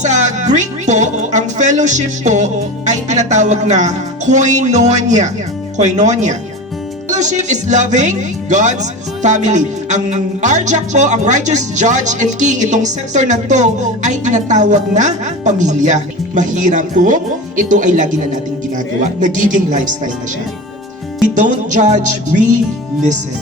Sa Greek po, ang fellowship po ay tinatawag na koinonia. Koinonia. Fellowship is loving God's family. Ang Arjak po, ang righteous judge and king, itong sector na to ay tinatawag na pamilya. Mahirap po, ito ay lagi na nating ginagawa. Nagiging lifestyle na siya. We don't judge, we listen.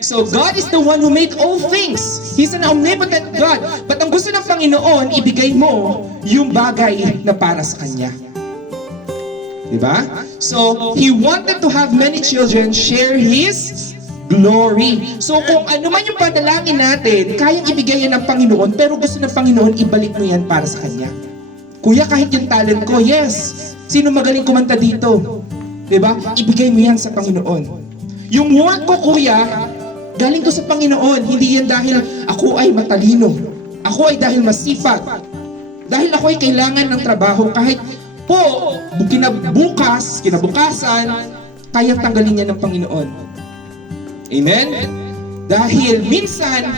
So God is the one who made all things. He's an omnipotent God. But ang gusto ng Panginoon, ibigay mo yung bagay na para sa Kanya. Diba? So, He wanted to have many children share His glory. So, kung ano man yung panalangin natin, kayang ibigay yan ng Panginoon, pero gusto ng Panginoon, ibalik mo yan para sa Kanya. Kuya, kahit yung talent ko, yes. Sino magaling kumanta dito? Diba? Ibigay mo yan sa Panginoon. Yung work ko, kuya, galing ko sa Panginoon. Hindi yan dahil ako ay matalino. Ako ay dahil masipag. Dahil ako ay kailangan ng trabaho. Kahit po, kinabukasan, kaya tanggalin niya ng Panginoon. Amen? Dahil minsan,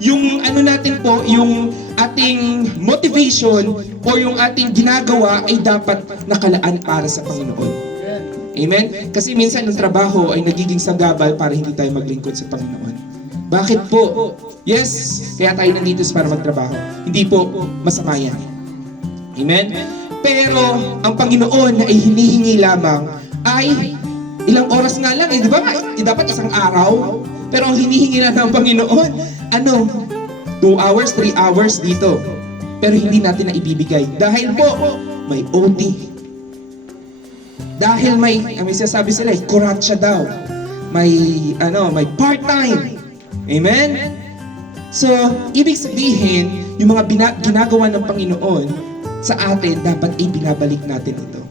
yung ano natin po, yung ating motivation o yung ating ginagawa ay dapat nakalaan para sa Panginoon. Amen? Kasi minsan yung trabaho ay nagiging sagabal para hindi tayo maglingkod sa Panginoon. Bakit po? Yes, kaya tayo nandito para magtrabaho. Hindi po masama yan. Amen? Pero ang Panginoon ay hinihingi lamang ay ilang oras nga lang. Di ba? Dapat isang araw. Pero ang hinihingi lang ng Panginoon, 2 hours, 3 hours dito. Pero hindi natin na ibibigay. Dahil po, may OT. Dahil may sasabi sila, kuratsa daw. May part-time. Amen? So, ibig sabihin, yung mga ginagawa ng Panginoon sa atin, dapat ibinabalik natin ito.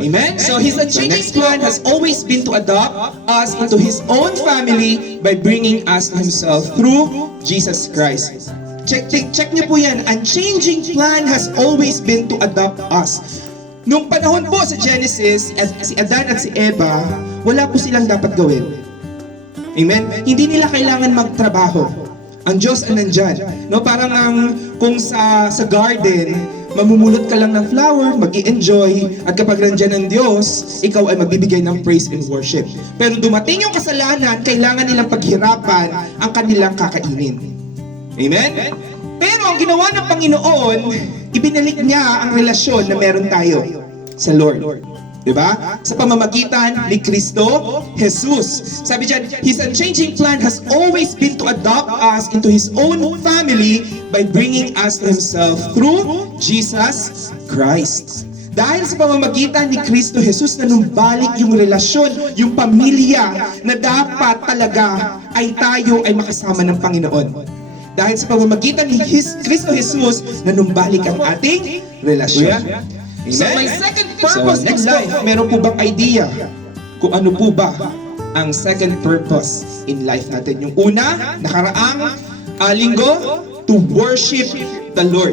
Amen? So, His unchanging plan has always been to adopt us into His own family by bringing us to Himself through Jesus Christ. Check niyo po yan. Unchanging plan has always been to adopt us. Nung panahon po sa Genesis, si Adan at si Eva, wala po silang dapat gawin. Amen? Hindi nila kailangan magtrabaho. Ang Diyos ay nandyan. No, parang kung sa garden, mamumulot ka lang ng flower, mag-i-enjoy, at kapag nandyan ang Diyos, ikaw ay magbibigay ng praise and worship. Pero dumating yung kasalanan, kailangan nilang paghirapan ang kanilang kakainin. Amen? Pero ang ginawa ng Panginoon, ibinalik niya ang relasyon na meron tayo sa Lord. Diba? Sa pamamagitan ni Kristo Jesus. Sabi diyan, His unchanging plan has always been to adopt us into His own family by bringing us to Himself through Jesus Christ. Dahil sa pamamagitan ni Kristo Jesus na numbalik yung relasyon, yung pamilya na dapat talaga ay tayo ay makasama ng Panginoon. Dahil sa pamamagitan ni Kristo Jesus, nanumbalik ang ating relasyon. Amen? So my second purpose in life, meron po bang idea kung ano po ba ang second purpose in life natin? Yung una, nakaraang linggo, to worship the Lord.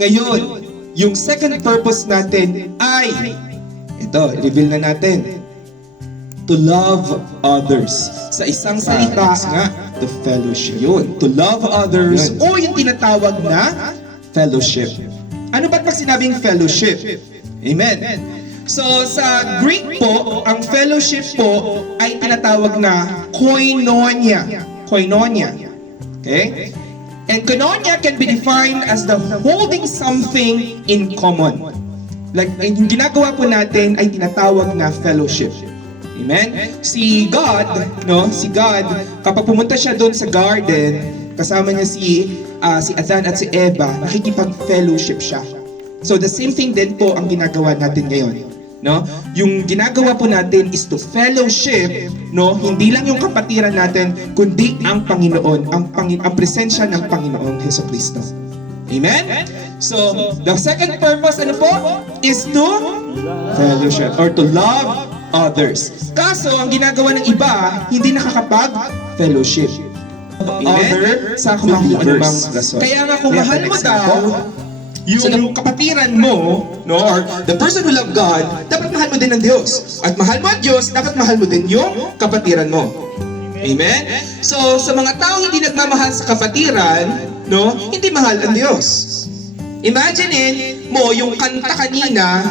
Ngayon, yung second purpose natin ay, ito, reveal na natin, to love others. Sa isang salita nga, the fellowship. Yun, to love others, o yung tinatawag na fellowship. Ano ba't pag sinabing fellowship? Amen. So, sa Greek po, ang fellowship po ay tinatawag na koinonia. Koinonia. Okay? And koinonia can be defined as the holding something in common. Like, yung ginagawa po natin ay tinatawag na fellowship. Amen? Si God, kapag pumunta siya doon sa garden, kasama niya si Adan at si Eva, nakikipag-fellowship siya. So the same thing din po ang ginagawa natin ngayon. No? Yung ginagawa po natin is to fellowship, no? Hindi lang yung kapatiran natin, kundi ang Panginoon, ang presensya ng Panginoong Jesucristo. Amen? So, the second purpose, is to fellowship or to love others. Kaso, ang ginagawa ng iba, hindi nakakapag-fellowship. Other sa kung anumang rason. Kaya nga kung mahal mo daw yung kapatiran mo, no, or the person who love God, dapat mahal mo din ang Diyos. At mahal mo ang Diyos, dapat mahal mo din yung kapatiran mo. Amen? So, sa mga tao hindi nagmamahal sa kapatiran, no, hindi mahal ang Diyos. Imagine mo yung kanta kanina,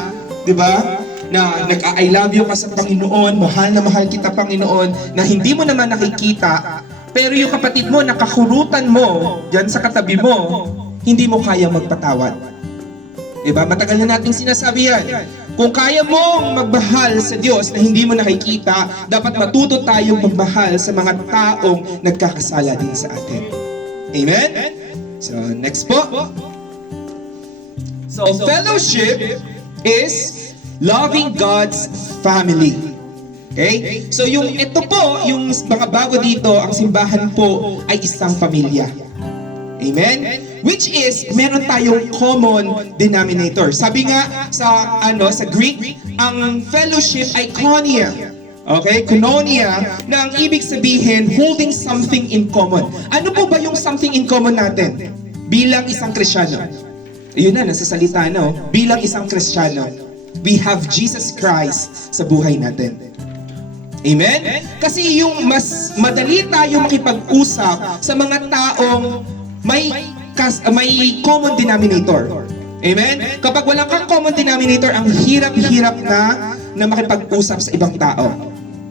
di ba? Na nag-I love you ka sa Panginoon, mahal na mahal kita Panginoon, na hindi mo naman nakikita, pero yung kapatid mo, nakakurutan mo, dyan sa katabi mo, hindi mo kaya magpatawad. Diba? Matagal na nating sinasabi yan. Kung kaya mong magmahal sa Diyos na hindi mo nakikita, dapat matuto tayong magmahal sa mga taong nagkakasala din sa atin. Amen? So, next po. So, fellowship is loving God's family. Okay? So, yung ito po, yung mga bago dito, ang simbahan po ay isang pamilya. Amen? Which is, meron tayong common denominator. Sabi nga sa Greek, ang fellowship ay koinonia. Okay? Koinonia, na ang ibig sabihin, holding something in common. Ano po ba yung something in common natin? Bilang isang Kristiyano. Ayun na, nasa salita, no? Bilang isang Kristiyano, we have Jesus Christ sa buhay natin. Amen? Kasi yung mas madali tayo makipag-usap sa mga taong may common denominator. Amen? Kapag walang kang common denominator, ang hirap-hirap na makipag-usap sa ibang tao.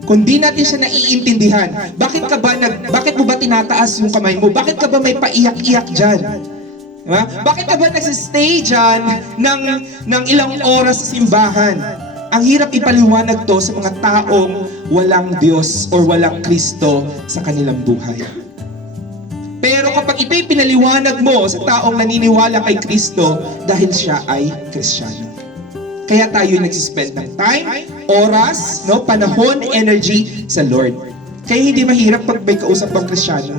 Kung di natin siya naiintindihan, bakit mo ba tinataas yung kamay mo? Bakit ka ba may paiyak-iyak dyan? Diba? Bakit ka ba nagsistay dyan ng ilang oras sa simbahan? Ang hirap ipaliwanag to sa mga taong walang Diyos or walang Kristo sa kanilang buhay. Pero kapag ito'y pinaliwanag mo sa taong naniniwala kay Kristo dahil siya ay Kristiyano. Kaya tayo nagsispend ng time, oras, no, panahon, energy sa Lord. Kaya hindi mahirap pag may kausap ang Kristiyano.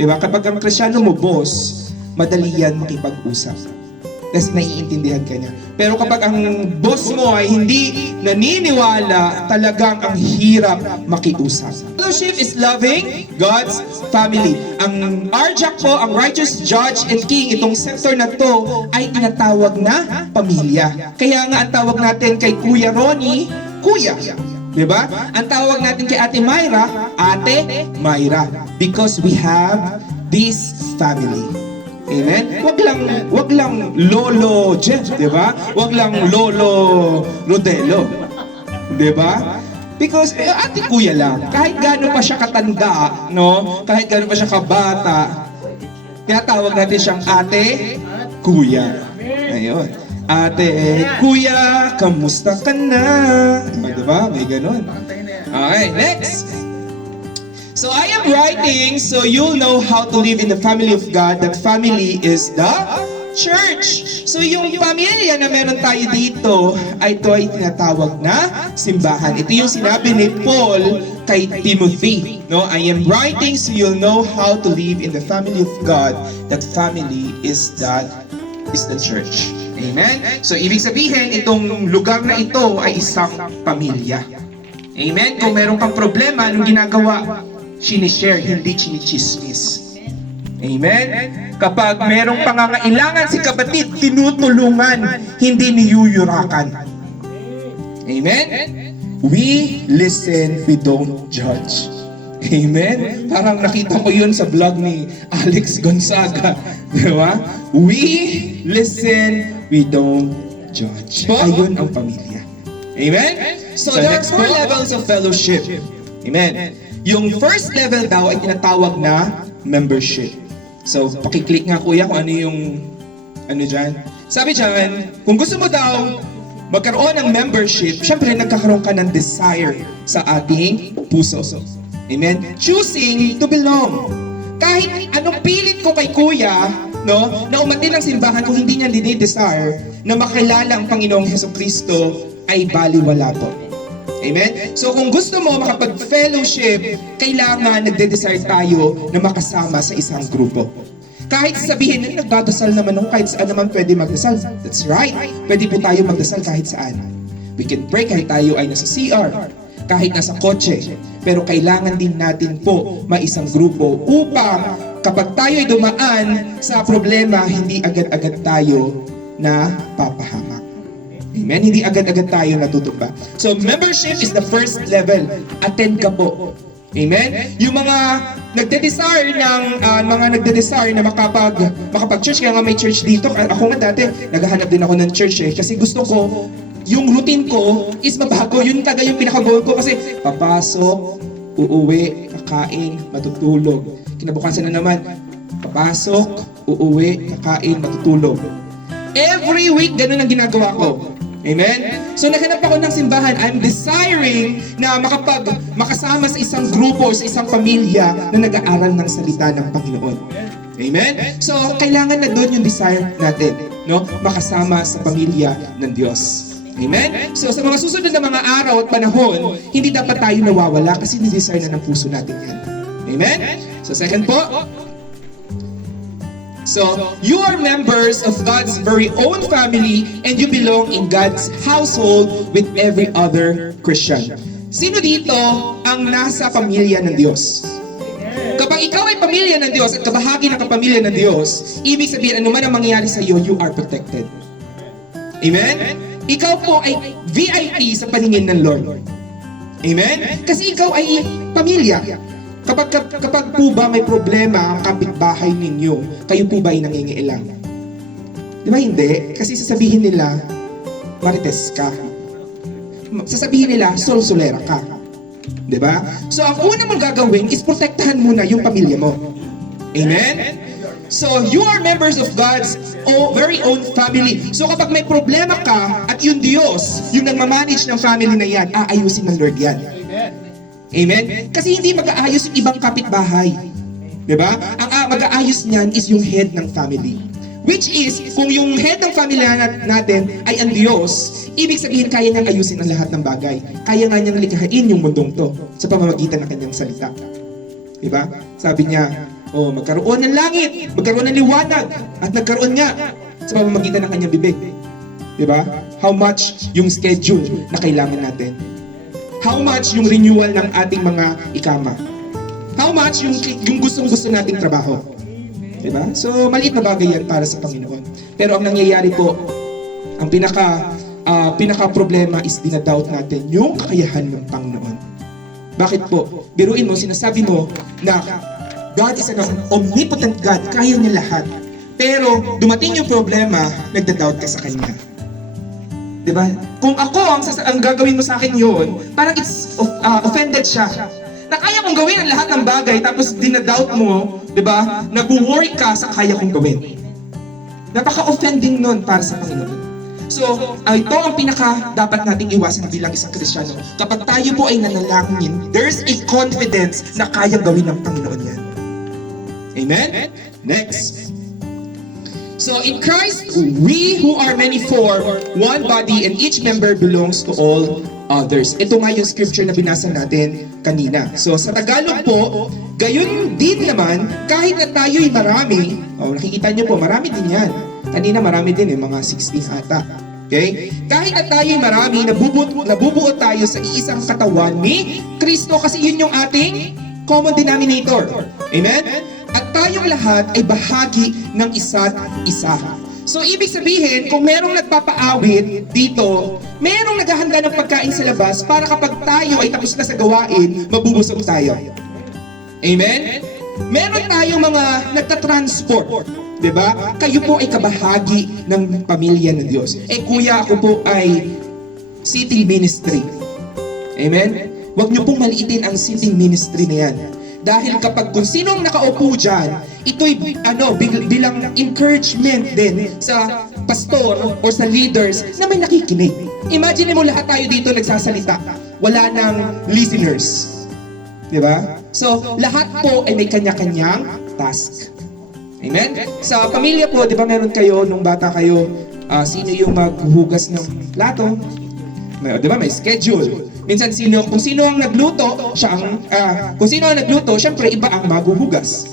Diba? Kapag ang Kristiyano mo, boss, madali yan makipag-usap. Tapos naiintindihan ka niya. Pero kapag ang boss mo ay hindi naniniwala, talagang ang hirap makiusap. Fellowship is loving God's family. Ang RJAC po, ang Righteous Judge and King, itong sector na to ay tinatawag na pamilya. Kaya nga ang tawag natin kay Kuya Ronnie, Kuya. Diba? Ang tawag natin kay Ate Myra, Ate Myra. Because we have this family. Amen? Wag lang Lolo Jeff, di ba? Wag lang Lolo Rodelo. Di ba? Because ate kuya lang. Kahit gaano pa siya katanda, no? Kahit gaano pa siya kabata, tinatawag natin siyang ate kuya. Ayun. Ate kuya, kamusta ka na? Di ba? May ganun. Okay, next. So I am writing so you'll know how to live in the family of God. That family is the church. So yung pamilya na meron tayo dito ay ito ay tinatawag na simbahan. Ito yung sinabi ni Paul kay Timothy. No, I am writing so you'll know how to live in the family of God. That family is the church. Amen? So ibig sabihin, itong lugar na ito ay isang pamilya. Amen? Kung meron kang problema, anong ginagawa? Sinishare, hindi chinichismis. Amen? Kapag merong pangangailangan si kapatid, tinutulungan, hindi niyuyurakan. Amen? We listen, we don't judge. Amen? Parang nakita ko yun sa vlog ni Alex Gonzaga. Di ba? We listen, we don't judge. Ayun ang pamilya. Amen? So there are 4 levels of fellowship. Amen? Yung first level daw ay tinatawag na membership. So, pakiclick nga kuya kung ano yung dyan. Sabi dyan, kung gusto mo daw magkaroon ng membership, syempre nagkakaroon ka ng desire sa ating puso. Amen? Choosing to belong. Kahit anong pilit ko kay kuya, no, na umatin ng simbahan kung hindi niya dinidesire na makilala ang Panginoong Hesukristo, ay baliwala po. Amen? So kung gusto mo makapag-fellowship, kailangan nagde-desire tayo na makasama sa isang grupo. Kahit sabihin, nagdadasal naman ako, kahit saan naman pwede magdasal. That's right. Pwede po tayo magdasal kahit saan. We can pray kahit tayo ay nasa CR, kahit nasa kotse. Pero kailangan din natin po may isang grupo upang kapag tayo ay dumaan sa problema, hindi agad-agad tayo na papahamak. Amen? Hindi agad-agad tayo natutumba. So, membership is the first level. Attend ka po. Amen? Yung mga nagde-desire na makapag-church, kaya nga may church dito. Ako nga dati, naghahanap din ako ng church kasi gusto ko, yung routine ko is mabago. Yun talaga yung pinaka-goal ko kasi papasok, uuwi, kakain, matutulog. Kinabukasan na naman, papasok, uuwi, kakain, matutulog. Every week, ganun ang ginagawa ko. Amen? So naghanap ako ng simbahan. I'm desiring na makasama sa isang grupo, sa isang pamilya na nag-aaral ng salita ng Panginoon. Amen? So kailangan na doon yung desire natin, no? Makasama sa pamilya ng Diyos. Amen? So sa mga susunod na mga araw at panahon, hindi dapat tayo nawawala kasi ni-desire na ng puso natin yan. Amen? So second po, so, you are members of God's very own family and you belong in God's household with every other Christian. Sino dito ang nasa pamilya ng Diyos? Kapag ikaw ay pamilya ng Diyos at kabahagi ng kapamilya ng Diyos, ibig sabihin ano man ang mangyari sa iyo, you are protected. Amen? Ikaw po ay VIP sa paningin ng Lord. Amen? Kasi ikaw ay pamilya. Kapag po ba may problema ang kapitbahay ninyo, kayo po ba ay nangingiilang? Di ba hindi? Kasi sasabihin nila, marites ka. Sasabihin nila, solsolera ka. Di ba? So ang una mong gagawin is protektahan muna yung pamilya mo. Amen? So you are members of God's very own family. So kapag may problema ka at yung Diyos, yung nagmamanage ng family na yan, aayusin ng Lord yan. Amen? Kasi hindi mag-aayos yung ibang kapitbahay. Diba? Ang mag-aayos niyan is yung head ng family. Which is, kung yung head ng family natin ay ang Diyos, ibig sabihin kaya niyang ayusin ang lahat ng bagay. Kaya nga niyang likhain yung mundong to sa pamamagitan ng kanyang salita. Diba? Sabi niya, magkaroon ng langit, magkaroon ng liwanag, at nagkaroon nga sa pamamagitan ng kanyang bibig. Diba? How much yung schedule na kailangan natin? How much yung renewal ng ating mga ikama? How much yung gustong-gusto nating trabaho? Diba? So, maliit na bagay yan para sa Panginoon. Pero ang nangyayari po, ang pinaka-problema is dinadoubt natin yung kakayahan ng Panginoon. Bakit po? Biruin mo, sinasabi mo na God is an omnipotent God, kaya niya lahat. Pero dumating yung problema, nagdadoubt ka sa Kanya. Diba? Kung ako ang gagawin mo sa akin yun, parang offended siya. Na kaya kong gawin ang lahat ng bagay, tapos dinadoubt mo, diba? Nag-worry ka sa kaya kong gawin. Napaka-offending nun para sa Panginoon. So, ito ang dapat nating iwasan bilang isang Kristiyano. Kapag tayo po ay nanalangin, there's a confidence na kaya gawin ng Panginoon yan. Amen? Next. So in Christ, we who are many form one body and each member belongs to all others. Ito nga yung scripture na binasa natin kanina. So sa Tagalog po, gayon din naman, kahit na tayo'y marami, nakikita nyo po, marami din yan. Kanina marami din mga 16 ata. Okay? Kahit na tayo'y marami, nabubuo tayo sa iisang katawan ni Kristo kasi yun yung ating common denominator. Amen? At tayong lahat ay bahagi ng isa't isa. So, ibig sabihin, kung merong nagpapaawit dito, merong naghahanda ng pagkain sa labas para kapag tayo ay tapos na sa gawain, mabubusog tayo. Amen? Meron tayong mga nagtatransport. Diba? Kayo po ay kabahagi ng pamilya ng Diyos. Kuya, ako po ay sitting ministry. Amen? Huwag niyo pong maliitin ang sitting ministry na yan. Dahil kapag kung sinong nakaupo dyan, ito'y bilang encouragement din sa pastor o sa leaders na may nakikinig. Imagine mo lahat tayo dito nagsasalita. Wala nang listeners. Diba? So, lahat po ay may kanya-kanyang task. Amen? Sa pamilya po, di ba meron kayo, nung bata kayo, sino yung maghuhugas ng plato? Di ba? May schedule. Minsan kung sino ang nagluto, syempre iba ang maghuhugas.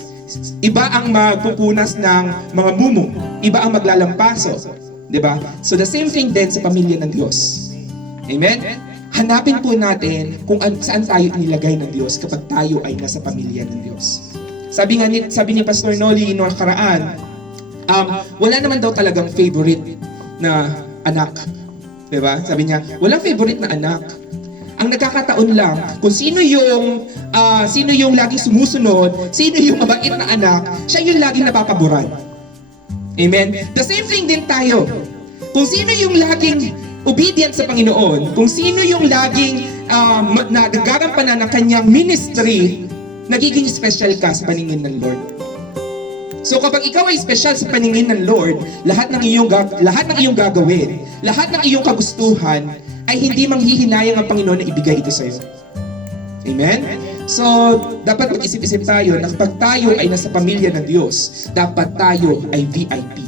Iba ang magpupunas ng mga mumu. Iba ang maglalampaso. Di ba? So the same thing din sa pamilya ng Diyos. Amen? Hanapin po natin kung saan tayo inilagay ng Diyos kapag tayo ay nasa pamilya ng Diyos. Sabi ni Pastor Noli noong nakaraan, wala naman daw talagang favorite na anak. Diba? Sabi niya, walang favorite na anak. Ang nagkakataon lang, kung sino yung laging sumusunod, sino yung mabait na anak, siya yung laging napapaboran. Amen? The same thing din tayo. Kung sino yung laging obedient sa Panginoon, kung sino yung laging nagagampanan ng kanyang ministry, nagiging special ka sa paningin ng Lord. So kapag ikaw ay special sa paningin ng Lord, lahat ng iyong gagawin, lahat ng iyong kagustuhan, ay hindi manghihinayang ang Panginoon na ibigay ito sa iyo. Amen? So, dapat mag-isip-isip tayo na kapag tayo ay nasa pamilya ng Diyos, dapat tayo ay VIP.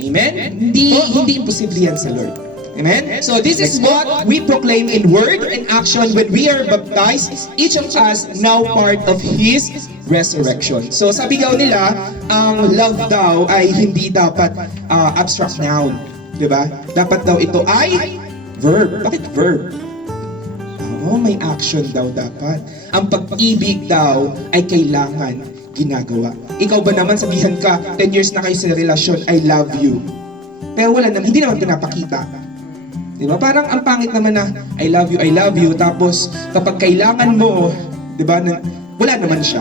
Amen? Hindi imposible yan sa Lord. Amen? So this is what we proclaim in word and action when we are baptized, each of us now part of His resurrection. So sabi daw nila, ang love daw ay hindi dapat abstract noun. Diba? Dapat daw ito ay verb. Bakit verb? May action daw dapat. Ang pag-ibig daw ay kailangan ginagawa. Ikaw ba naman sabihan ka, 10 years na kayo sa relasyon, I love you. Pero wala naman, hindi naman pinapakita. Diba? Parang ang pangit naman na, I love you, tapos kapag kailangan mo, diba, wala naman siya.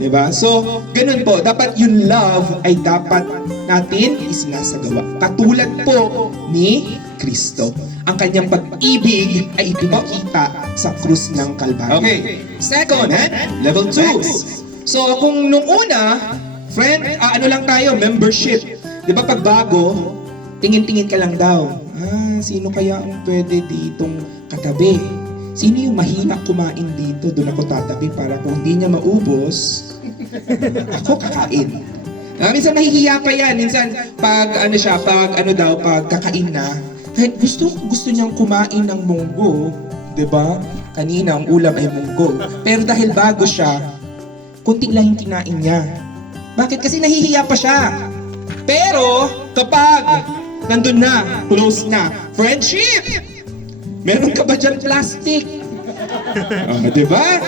Diba? So, ganun po, dapat yung love ay dapat natin isinasagawa. Katulad po ni Kristo. Ang kanyang pag-ibig ay ipinakita sa krus ng Kalbaryo. Okay. Second, level 2. So, kung nung una, friend, ano lang tayo, membership. Di ba pag bago, tingin-tingin ka lang daw. Sino kaya ang pwede ditong katabi? Sino yung mahina kumain dito? Doon ako tatabi para kung di niya maubos, ako kakain. Minsan mahihiya pa yan. Minsan pag kakain na, kahit gusto niyang kumain ng munggo, 'di ba? Kanina ang ulam ay munggo. Pero dahil bago siya, kunti lang yung kinain niya. Bakit? Kasi nahihiya pa siya. Pero kapag nandun na, close na, friendship! Meron ka ba dyan plastic? Di ba?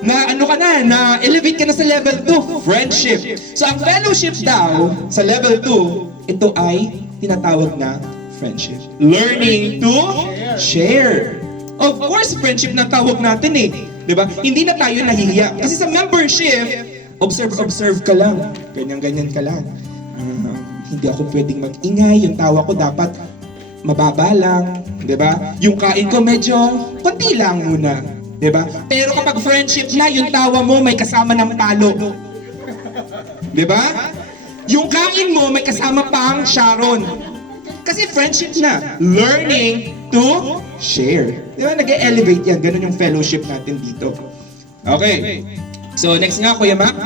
Na-elevate ka na sa level 2, friendship. So ang fellowship daw, sa level 2, ito ay tinatawag na friendship. Learning to share. Of course, friendship na tawag natin eh. Diba? Hindi na tayo nahihiya. Kasi sa membership, observe ka lang. Ganyan-ganyan ka lang. Hindi ako pwedeng mag-ingay. Yung tawa ko dapat mababa lang. Diba? Yung kain ko medyo konti lang muna. Diba? Pero kapag friendship na, yung tawa mo may kasama ng talo. Diba? Yung kain mo may kasama pang Sharon. Kasi friendship na. Learning to share. Diba? Nag-elevate yan. Ganun yung fellowship natin dito. Okay. So, next nga, Kuya Mac.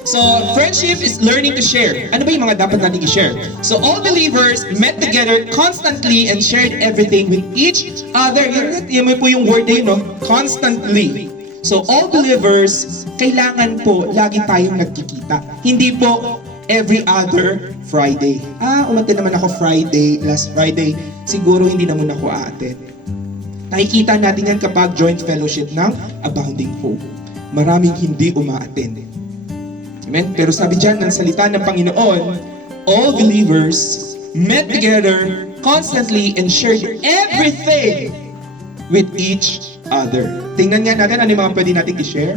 So, friendship is learning to share. Ano ba yung mga dapat natin i-share? So, all believers met together constantly and shared everything with each other. Yan po yung word din, no? Constantly. So, all believers, kailangan po lagi tayong nagkikita. Hindi po every other Friday. Umattend naman ako last Friday. Siguro hindi naman ako aattend. Nakikita natin yan kapag joint fellowship ng Abounding Hope. Maraming hindi umaattend. Amen? Pero sabi dyan ng salita ng Panginoon, all believers met together constantly and shared everything with each other. Tingnan nga natin ano yung mga pwede natin i-share.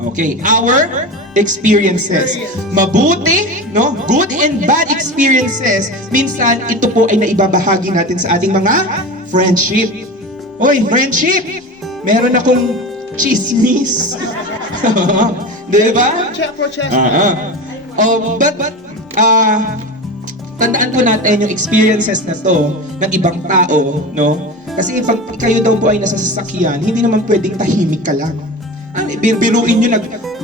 Okay, our experiences. Mabuti, no? Good and bad experiences. Minsan, ito po ay naibabahagi natin sa ating mga friendship. Oy, friendship! Meron akong chismis. Diba? Tandaan po natin yung experiences na to ng ibang tao, no? Kasi pag kayo daw po ay nasa sasakyan, hindi naman pwedeng tahimik ka lang. Biruin nyo,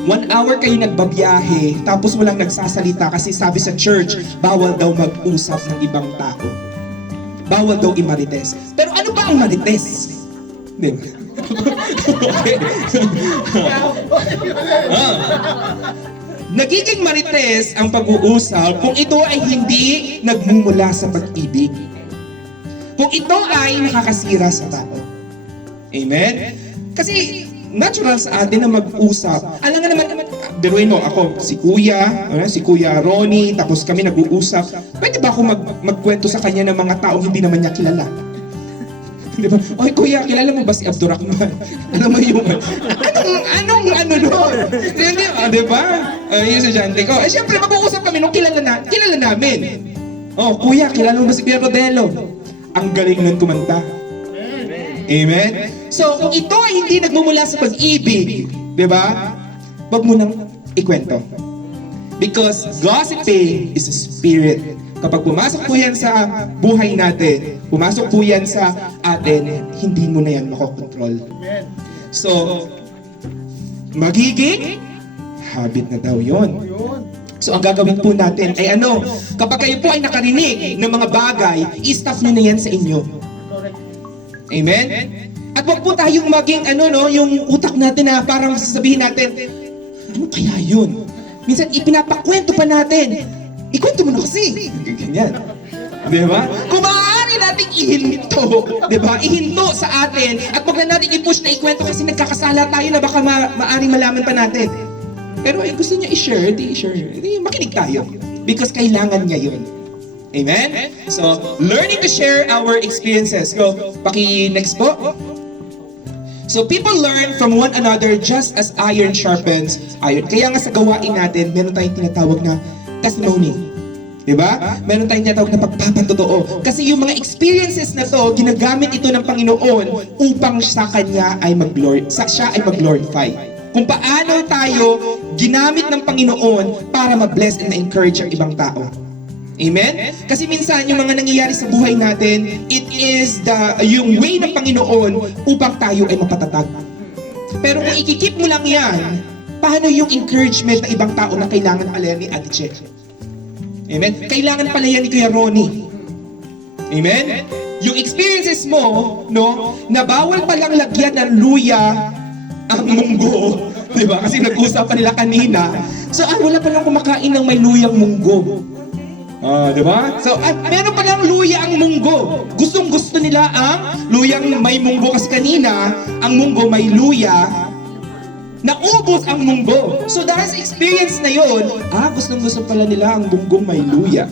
1 hour kayo nagbabiyahe, tapos walang nagsasalita kasi sabi sa church, bawal daw mag-usap ng ibang tao. Bawal daw imarites. Pero ano ba ang marites? Diba? Okay. Nagiging marites ang pag-uusap kung ito ay hindi nagmumula sa pag-ibig. Kung ito ay nakakasira sa tao. Amen? Kasi natural sa atin na mag-usap. Alam nga naman, biruin mo, ako, si Kuya Ronnie, tapos kami nag-uusap. Pwede ba ako magkwento sa kanya ng mga taong hindi naman niya kilala? Di ba? Oy, Kuya, kilala mo ba si Abdurrahman? Alam mo yung, anong doon? Di ba? Yun si John Rico. Siyempre, mag-uusap kami nung kilala namin. Oh, Kuya, kilala mo ba si Kuya Rodelo? Ang galing nun kumanta. Amen? So, kung ito ay hindi nagmumula sa pag-ibig, di ba? Wag mo nang ikwento. Because gossiping is a spirit. Kapag pumasok po yan sa buhay natin, pumasok po yan sa atin, hindi mo na yan makokontrol. So, magiging habit na daw yon. So, ang gagawin po natin ay ano, kapag kayo po ay nakarinig ng mga bagay, i-stop nyo na yan sa inyo. Amen? At wag po tayong maging yung utak natin na parang sasabihin natin, ano kaya yun? Minsan ipinapakwento pa natin. Ikwento mo na kasi. Ganyan. Di ba? Kung maaari nating ihinto, di ba? Ihinto sa atin at wag na natin i-push na ikwento kasi nagkakasala tayo na baka maaring malaman pa natin. Pero gusto niya i-share, makinig tayo. Because kailangan niya yun. Amen? So, learning to share our experiences. Go, paki-next po. So people learn from one another just as iron sharpens iron. Kaya nga sa gawain natin, meron tayong tinatawag na testimony. Diba? Meron tayong tinatawag na pagpapatotoo. Kasi yung mga experiences na to, ginagamit ito ng Panginoon upang siya ay mag-glorify. Kung paano tayo ginamit ng Panginoon para ma-bless and ma-encourage ang ibang tao. Amen? Kasi minsan yung mga nangyayari sa buhay natin, it is yung way ng Panginoon upang tayo ay mapatatag. Pero kung ikikip mo lang yan, paano yung encouragement ng ibang tao na kailangan pala yan ni Ate Che? Amen? Kailangan pala yan ni Kuya Ronnie. Amen? Yung experiences mo, na bawal palang lagyan ng luya ang munggo. Diba? Kasi nag-usapan nila kanina. So, wala palang kumakain ng may luyang munggo. Diba? So, meron palang luya ang munggo. Gustong-gusto nila ang luyang may munggo kasi kanina, ang munggo may luya, naubos ang munggo. So, dahil sa experience na yon, gustong-gusto pala nila ang munggong may luya.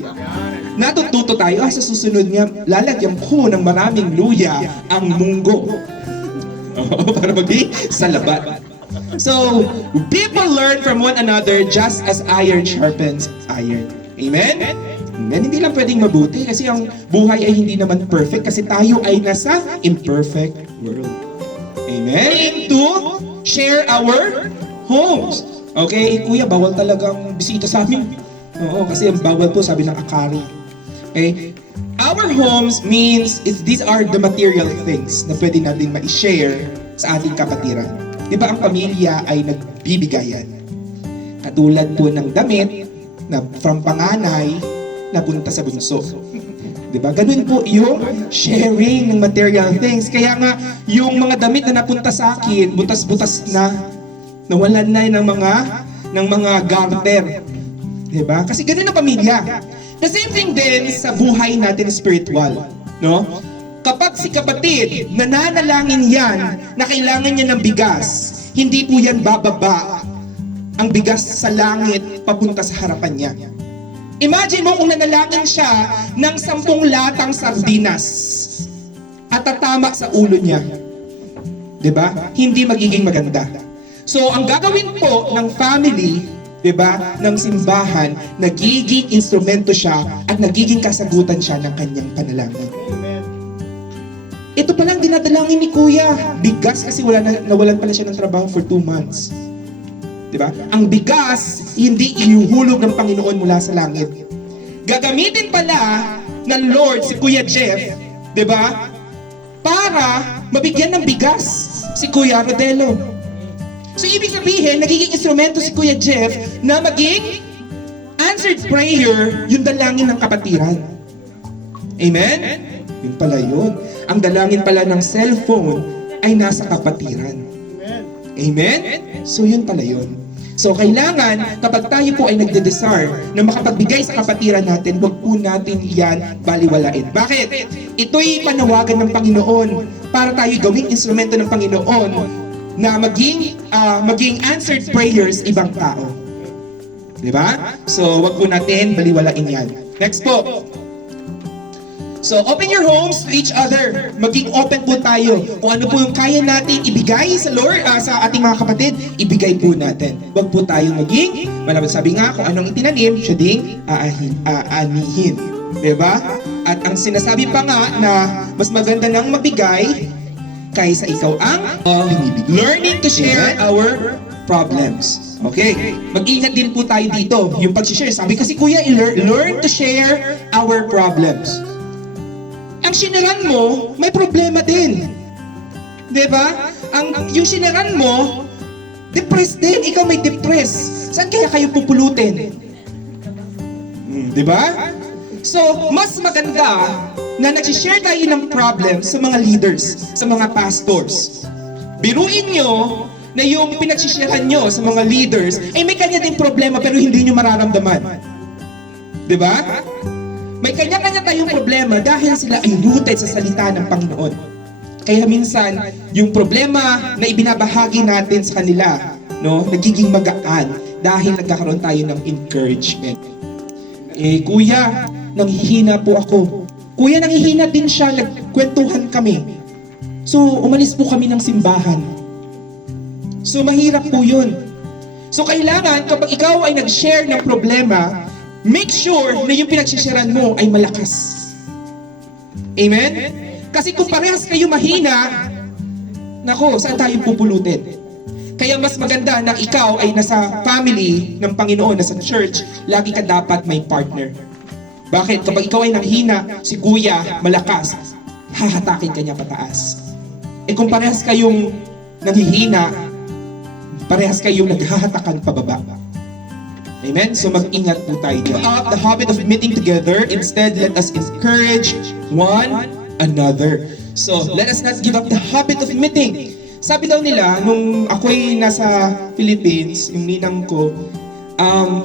Natututo tayo, sa susunod nga, lalagyan ko ng maraming luya ang munggo. Para maging salabat. So, people learn from one another just as iron sharpens iron. Amen? Amen. Hindi lang pwedeng mabuti kasi ang buhay ay hindi naman perfect kasi tayo ay nasa imperfect world. Amen? To share our homes. Okay? Kuya, bawal talagang bisita sa amin. Oo, kasi ang bawal po sabi ng Akari. Okay? Our homes means these are the material things na pwede natin ma-share sa ating kapatiran. Di ba ang pamilya ay nagbibigayan? Katulad po ng damit na from panganay napunta sa bunso. Diba? Ganun po yung sharing ng material things. Kaya nga, yung mga damit na napunta sa akin, butas-butas na, nawalan na ng mga garter. Diba? Kasi ganun ang pamilya. The same thing din sa buhay natin spiritual. No? Kapag si kapatid, nananalangin yan na kailangan niya ng bigas, hindi po yan bababa ang bigas sa langit papunta sa harapan niya. Imagine mo kung nanalangin siya ng 10 latang sardinas at tatama sa ulo niya. Diba? Hindi magiging maganda. So, ang gagawin po ng family, diba, ng simbahan, nagiging instrumento siya at nagiging kasagutan siya ng kanyang panalangin. Ito palang dinadalangin ni Kuya, bigas kasi nawalan pala siya ng trabaho for 2 months. Diba? Ang bigas, hindi inuhulog ng Panginoon mula sa langit. Gagamitin pala ng Lord si Kuya Jeff, diba? Para mabigyan ng bigas si Kuya Rodelo. So, ibig sabihin, nagiging instrumento si Kuya Jeff na maging answered prayer yung dalangin ng kapatiran. Amen? Yun pala yun. Ang dalangin pala ng cellphone ay nasa kapatiran. Amen? So yun pala yun. So kailangan, kapag tayo po ay nagde-desire na makapagbigay sa kapatiran natin, huwag po natin yan baliwalain. Bakit? Ito'y panawagan ng Panginoon para tayo gawing instrumento ng Panginoon na maging answered prayers ibang tao. Diba? So, wag po natin baliwalain yan. Next po. So, open your homes to each other. Maging open po tayo. Kung ano po yung kaya natin ibigay sa Lord, sa ating mga kapatid, ibigay po natin. Wag po tayo maging, sabi nga, kung anong itinanim, siya ding aanihin. Diba? At ang sinasabi pa nga na mas maganda nang mabigay kaysa ikaw ang learning to share our problems. Okay? Mag-ingat din po tayo dito. Yung pag-share, sabi kasi kuya, learn to share our problems. Ang sinaran mo, may problema din. Diba? Yung sinaran mo, depressed din. Ikaw may depressed. Saan kaya kayo pupulutin? Diba? So, mas maganda na nag-share tayo ng problem sa mga leaders, sa mga pastors. Biruin nyo na yung pinag-sharehan nyo sa mga leaders ay may kanya din problema pero hindi nyo mararamdaman. Diba? May kanya-kanya tayong problema dahil sila ay rooted sa salita ng Panginoon. Kaya minsan, yung problema na ibinabahagi natin sa kanila, nagiging magaan dahil nagkakaroon tayo ng encouragement. Kuya, nanghihina po ako. Kuya, nanghihina din siya, nagkwentuhan kami. So, umalis po kami ng simbahan. So, mahirap po yun. So, kailangan kapag ikaw ay nag-share ng problema, make sure na yung pinag-sharean mo ay malakas. Amen? Kasi kung parehas kayo mahina, nako, saan tayo pupulutin? Kaya mas maganda na ikaw ay nasa family ng Panginoon, nasa church, lagi ka dapat may partner. Bakit? Kapag ikaw ay nanghina, si kuya, malakas, hahatakin ka niya pataas. Kung parehas kayong nanghihina, parehas kayong naghahatakan pababa. Amen? So mag-ingat po tayo. Give up the habit of meeting together. Instead, let us encourage one another. So, let us not give up the habit of meeting. Sabi daw nila, nung ako'y nasa Philippines, yung ninang ko,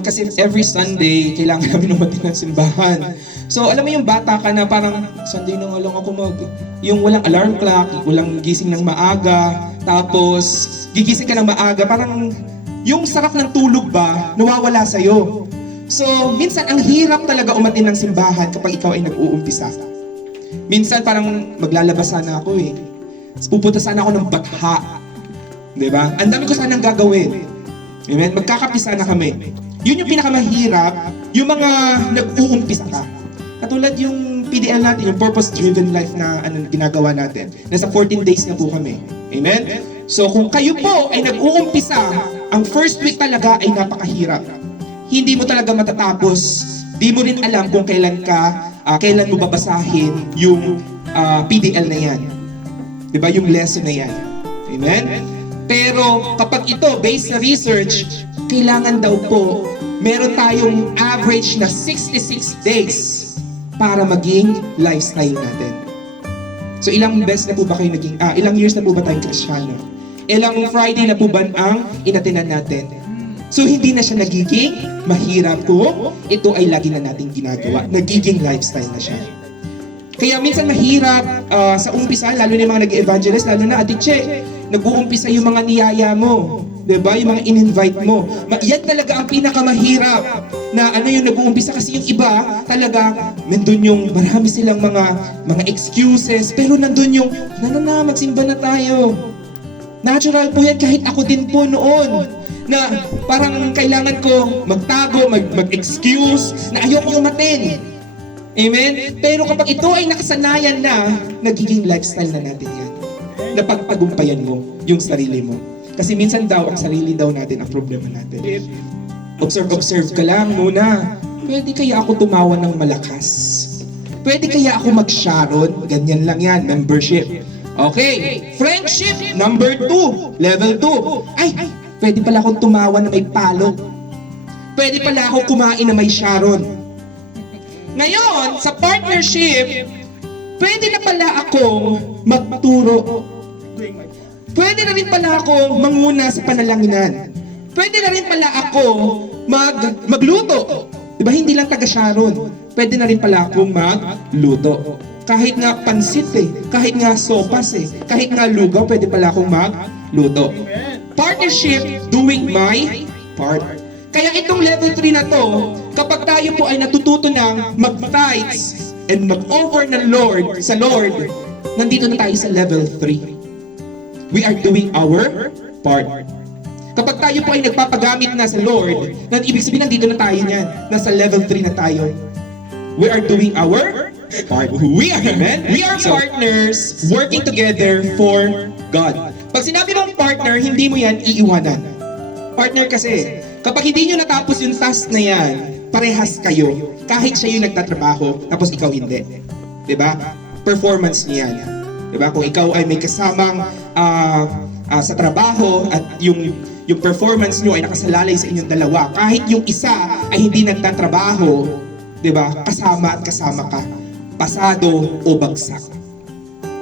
kasi every Sunday, kailangan namin umating ng simbahan. So, alam mo yung bata ka na parang, Sunday na nga lang ako yung walang alarm clock, walang gising ng maaga, tapos, gigising ka ng maaga, parang, yung sarap ng tulog ba, nawawala sa'yo. So, minsan, ang hirap talaga umatin ng simbahan kapag ikaw ay nag-uumpisa. Minsan, parang maglalabas sana ako eh. Pupunta sana ako ng batha. Diba? Ang dami ko sanang gagawin. Amen? Magkakapisa na kami. Yun yung pinakamahirap, yung mga nag-uumpisa ka. Katulad yung PDL natin, yung purpose-driven life na ginagawa natin. Nasa 14 days na po kami. Amen? So kung kayo po ay nag-uumpisa, ang first week talaga ay napakahirap. Hindi mo talaga matatapos. Di mo rin alam kung kailan mo babasahin yung PDL na yan. Diba? Yung lesson na yan. Amen? Pero kapag ito, based sa research, kailangan daw po, meron tayong average na 66 days para maging lifestyle natin. So ilang years na po ba tayong Kristiyano? Ilang Friday na po ba ang inatinan natin? So hindi na siya nagiging mahirap kung ito ay lagi na nating ginagawa. Nagiging lifestyle na siya. Kaya minsan mahirap sa umpisa, lalo na yung mga nag-evangelist, lalo na Ate Che, nag-uumpisa yung mga niyaya mo. Diba? Yung mga in-invite mo. Yan talaga ang pinakamahirap na yung nag-uumpisa kasi yung iba talaga, nandun yung marami silang mga excuses, pero nandun yung, magsimba na tayo. Natural po yan, kahit ako din po noon na parang kailangan ko magtago, mag-excuse na ayoko umatin. Amen? Pero kapag ito ay nakasanayan na, nagiging lifestyle na natin yan. Napagpagumpayan mo yung sarili mo. Kasi minsan daw, ang sarili daw natin ang problema natin. Observe ka lang muna. Pwede kaya ako tumawa ng malakas? Pwede kaya ako mag-sharon? Ganyan lang yan, membership. Okay, friendship, number 2, level 2. Ay, pwede pala akong tumawa na may palo. Pwede pala akong kumain na may sharon. Ngayon, sa partnership, pwede na pala akong magturo. Pwede na rin pala akong manguna sa panalanginan. Pwede na rin pala akong magluto. Diba, hindi lang taga Sharon. Pwede na rin pala akong magluto. Kahit nga pansit kahit nga sopas kahit nga lugaw, pwede pala akong magluto. Partnership, doing my part. Kaya itong level 3 na to, kapag tayo po ay natututo ng mag-tithes and mag-offer sa Lord, nandito na tayo sa level 3. We are doing our part. Kapag tayo po ay nagpapagamit na sa Lord, ibig sabihin nandito na tayo niyan. Nasa level 3 na tayo. We are doing our part. We are partners working together for God. Pag sinabi mong partner, hindi mo yan iiwanan. Partner kasi, kapag hindi nyo natapos yung task na yan, parehas kayo. Kahit siya yung nagtatrabaho, tapos ikaw hindi. Diba? Performance niya yan. Diba? Kung ikaw ay may kasamang sa trabaho at yung performance nyo ay nakasalalay sa inyong dalawa, kahit yung isa ay hindi nagtatrabaho, diba? Kasama at kasama ka. Pasado o bagsak.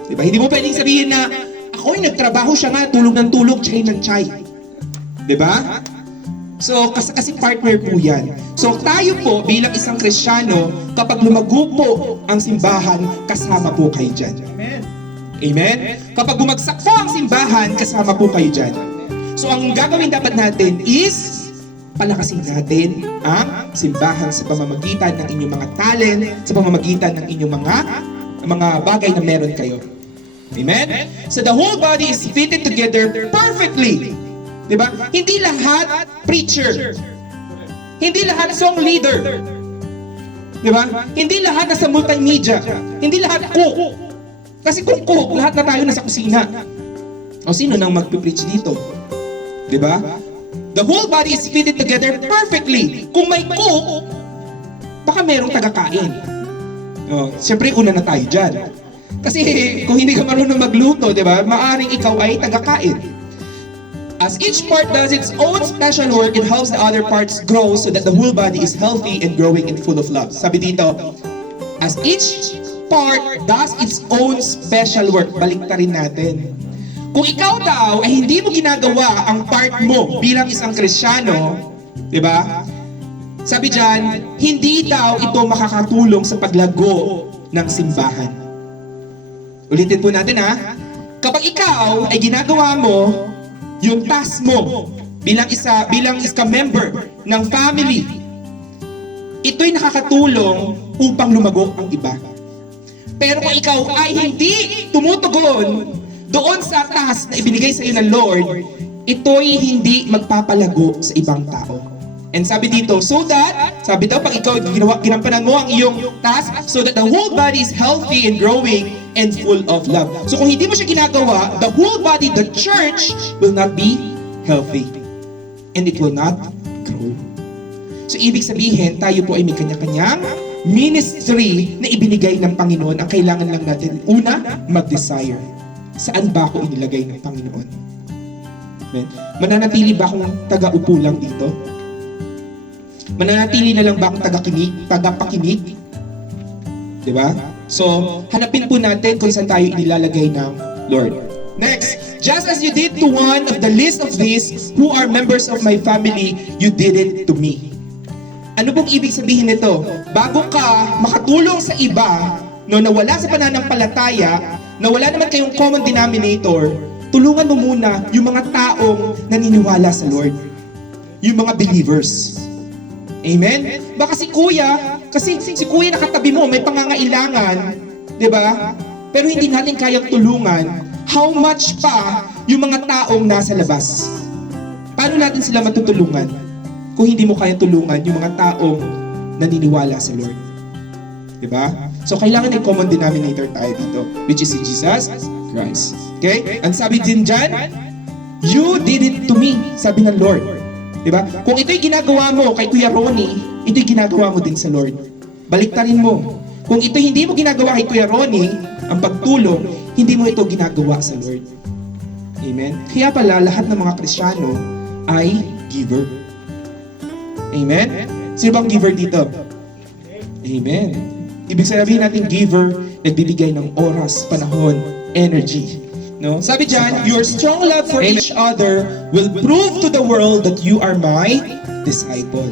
Diba? Hindi mo pwedeng sabihin na ako ay nagtrabaho, siya nga tulog ng tulog, chay ng chay. Diba? So, kasi partner po yan. So, tayo po bilang isang Kristiyano, kapag lumago po ang simbahan, kasama po kayo dyan. Amen. Amen? Kapag bumagsak po ang simbahan, kasama po kayo dyan. So, ang gagawin dapat natin is palakasin natin ang simbahan sa pamamagitan ng inyong mga talent, sa pamamagitan ng inyong mga bagay na meron kayo. Amen? So, the whole body is fitted together perfectly. Diba? Hindi lahat preacher. Hindi lahat song leader. Diba? Hindi lahat nasa multimedia. Hindi lahat cook. Kasi kung cook, lahat na tayo nasa kusina. O sino nang magpipreach dito? Diba? The whole body is fitted together perfectly. Kung may cook, baka merong tagakain. O, siyempre una na tayo dyan. Kasi kung hindi ka marunong magluto, diba? Maaring ikaw ay tagakain. As each part does its own special work, it helps the other parts grow so that the whole body is healthy and growing and full of love. Sabi dito, as each part does its own special work. Baliktarin natin. Kung ikaw daw ay hindi mo ginagawa ang part mo bilang isang Kristiyano, di ba? Sabi dyan, hindi daw ito makakatulong sa paglago ng simbahan. Ulitin po natin ha. Kapag ikaw ay ginagawa mo yung task mo bilang isa member ng family, ito'y nakakatulong upang lumago ang iba. Pero kung ikaw ay hindi tumutugon doon sa task na ibinigay sa iyo ng Lord, ito'y hindi magpapalago sa ibang tao. And sabi dito, so that, sabi daw, pag ikaw ginampanan mo ang iyong task, so that the whole body is healthy and growing and full of love. So kung hindi mo siya ginagawa, the whole body, the church, will not be healthy. And it will not grow. So ibig sabihin, tayo po ay may kanya-kanyang ministry na ibinigay ng Panginoon. Ang kailangan lang natin, una, mag-desire. Saan ba ako inilagay ng Panginoon? Amen. Mananatili ba akong taga-upo lang dito? Mananatili na lang ba akong tagapakinig? Diba? So, hanapin po natin kung saan tayo inilalagay ng Lord. Next, just as you did to one of the least of these who are members of my family, you did it to me. Ano pong ibig sabihin nito? Bago ka makatulong sa iba, no, na wala sa pananampalataya, na wala naman kayong common denominator, tulungan mo muna yung mga taong naniniwala sa Lord. Yung mga believers. Amen? Baka si kuya, kasi si kuya nakatabi mo, may pangangailangan, di ba? Pero hindi natin kayang tulungan, how much pa yung mga taong nasa labas? Paano natin sila matutulungan kung hindi mo kayang tulungan yung mga taong naniniwala sa Lord? Di ba? So kailangan may common denominator tayo dito, which is si Jesus Christ. Okay? Ang sabi din dyan, you did it to me, sabi ng Lord. Diba? Kung ito'y ginagawa mo kay Kuya Ronnie, ito'y ginagawa mo din sa Lord. Baliktarin mo. Kung ito'y hindi mo ginagawa kay Kuya Ronnie, ang pagtulong, hindi mo ito ginagawa sa Lord. Amen? Kaya pala, lahat ng mga Kristiyano ay giver. Amen? Sino bang giver dito? Amen. Ibig sabihin natin giver, nagbibigay ng oras, panahon, energy. No? Sabi dyan, your strong love for each other will prove to the world that you are my disciple.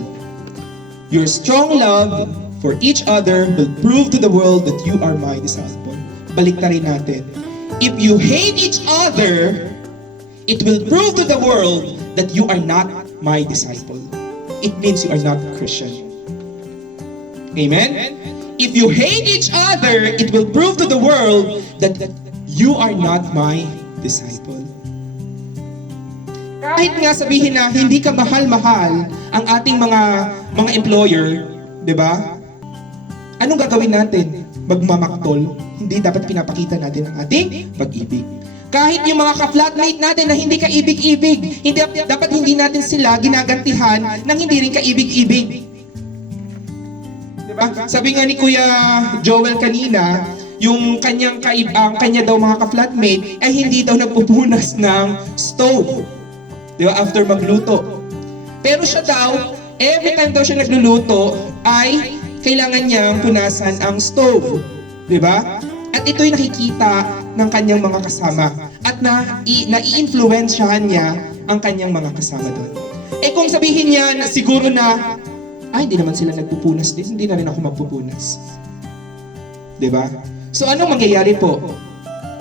Your strong love for each other will prove to the world that you are my disciple. Baliktarin natin. If you hate each other, it will prove to the world that you are not my disciple. It means you are not a Christian. Amen? If you hate each other, it will prove to the world that you are not my disciple. Kahit nga sabihin na hindi ka mahal-mahal ang ating mga employer, 'di ba? Anong gagawin natin? Magmamaktol. Hindi dapat pinapakita natin ang ating pag-ibig. Kahit yung mga ka-flatmate natin na hindi ka-ibig-ibig, dapat hindi natin sila ginagantihan ng hindi rin ka-ibig-ibig. Diba? Sabi nga ni Kuya Joel kanina, yung kanya daw mga ka-flatmate ay hindi daw nagpupunas ng stove. Diba? After magluto. Pero siya daw, every time daw siya nagluluto, ay kailangan niyang punasan ang stove. Diba? At ito'y nakikita ng kanyang mga kasama at nai-influensyahan niya ang kanyang mga kasama doon. Eh kung sabihin niya na siguro na ay, hindi naman sila nagpupunas din, hindi na rin ako magpupunas. Diba? So anong mangyayari po?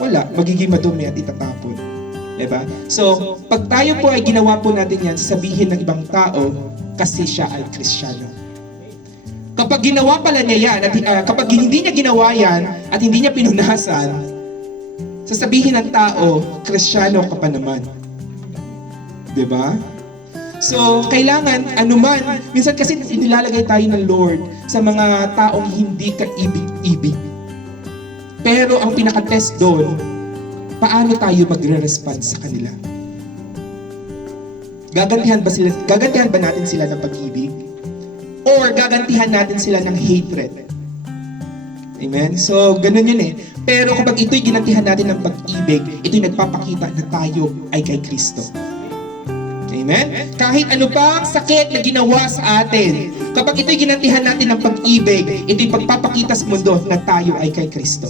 Wala, magiging madumi at itatapon. Diba? So, pag tayo po ay ginawa po natin yan, sabihin ng ibang tao kasi siya ay Kristiyano. Kapag ginawa pala niya yan, at kapag hindi niya ginawa yan, at hindi niya pinunasan, sasabihin ng tao, Kristiyano ka pa naman. Diba? So, kailangan, anuman, minsan kasi nilalagay tayo ng Lord sa mga taong hindi ka-ibig-ibig. Pero ang pinaka-test doon, paano tayo magre-respond sa kanila? Gagantihan ba natin sila ng pag-ibig? Or gagantihan natin sila ng hatred? Amen? So, ganun yun eh. Pero kapag ito'y ginantihan natin ng pag-ibig, ito'y nagpapakita na tayo ay kay Kristo. Amen? Kahit ano pa ang sakit na ginawa sa atin, kapag ito'y ginantihan natin ng pag-ibig, ito'y pagpapakita sa mundo na tayo ay kay Kristo.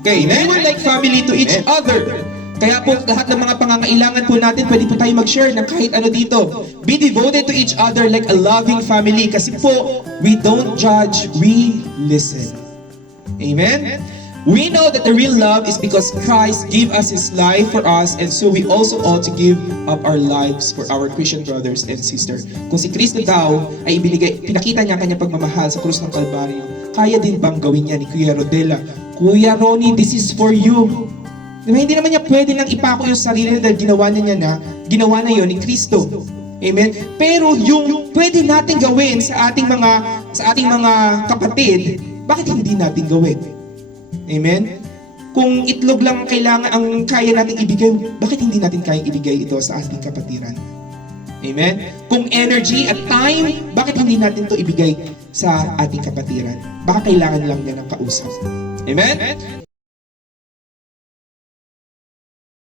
Okay, we were like family to each other. Kaya po, lahat ng mga pangangailangan po natin, pwede po tayo mag-share ng kahit ano dito. Be devoted to each other like a loving family. Kasi po, we don't judge, we listen. Amen? We know that the real love is because Christ gave us His life for us, and so we also ought to give up our lives for our Christian brothers and sisters. Kung si Kristo daw ay pinakita niya ang kanyang pagmamahal sa krus ng Kalbaryo, kaya din bang gawin niya ni Kuya Rodela? Kuya Ronnie, this is for you. Diba, hindi naman niya pwede nang ipako yung sarili dahil ginawa na yun ni Kristo. Amen? Pero yung pwede natin gawin sa ating mga kapatid, bakit hindi natin gawin? Amen? Kung itlog lang ang kaya nating ibigay, bakit hindi natin kayang ibigay ito sa ating kapatiran? Amen? Kung energy at time, bakit hindi natin ito ibigay sa ating kapatiran? Baka kailangan lang niya ng kausap. Amen?